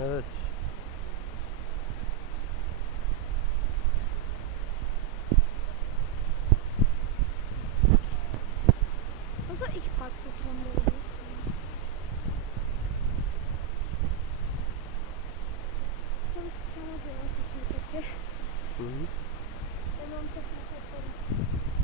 Evet. Nasıl iki farklı tonda oluyor? Konuş bir şey olmadı ya sesini kesiyor. Hı hı. Ben onu tekrar toplarım.